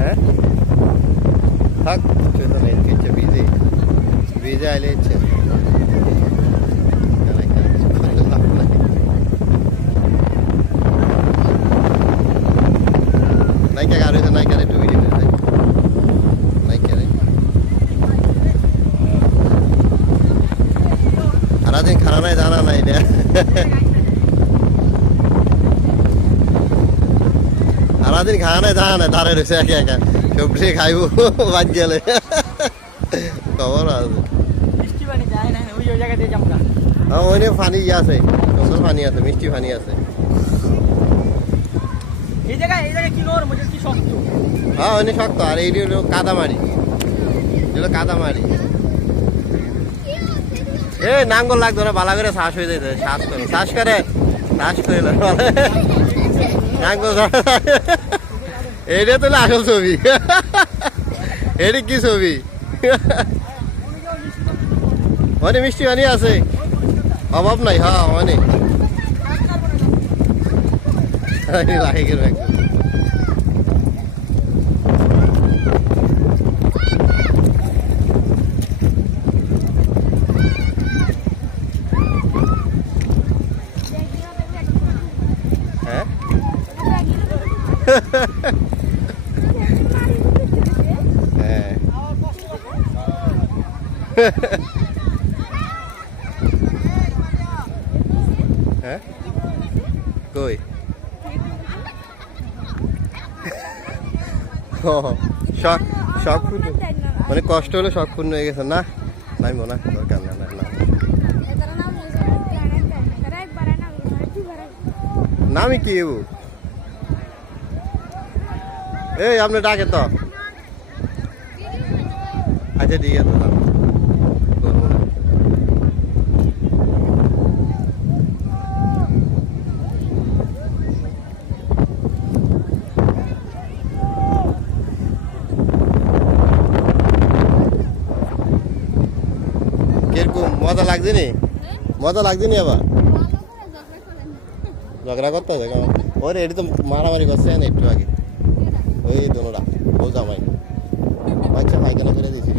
হ্যাঁ থাক তো নেই কিছু ভিজে ভিজে আইলে ইচ্ছে নাইকা গাড়ি তো নাইকা একটু ভিডিও করে নাইকা রে সারাদিন খানা নাই জানা নাই এটা সারাদিন খাওয়া নাই জানা নাই দাঁড়ায় রয়েছে একে একা সবজি খাইব বাদ গেলে খবর আছে ওই পানি ইয়ে আছে সুন্দর পানি আছে মিষ্টি পানি আছে হ্যাঁ ওই শক্ত আর এইটি হলো কাদামারি এগুলো কাদামারি এ নাঙ্গল লাগতো না বালা করে শ্বাস হয়ে যেতে শ্বাস করে নাঙ্গল এইটা তো আসল ছবি এটি কি ছবি অনেক মিষ্টি পানি আছে অভাব নাই হ্যাঁ অনেক লাগে গেল হ্যাঁ হ্যাঁ কই শখ শখ পূর্ণ মানে কষ্ট হলে শখ পূর্ণ হয়ে গেছে না নাই মনে দরকার না না নামি কি এই আপনি ডাকে তো আচ্ছা ঠিক আছে না কিরকম মজা লাগছে নি মজা লাগছে নি আবার ঝগড়া করতে হবে ওরে এটি তো মারামারি করছে না একটু আগে ওই দোনোটা বলতাম ভাই বাচ্চা পায়খানা করে দিয়েছে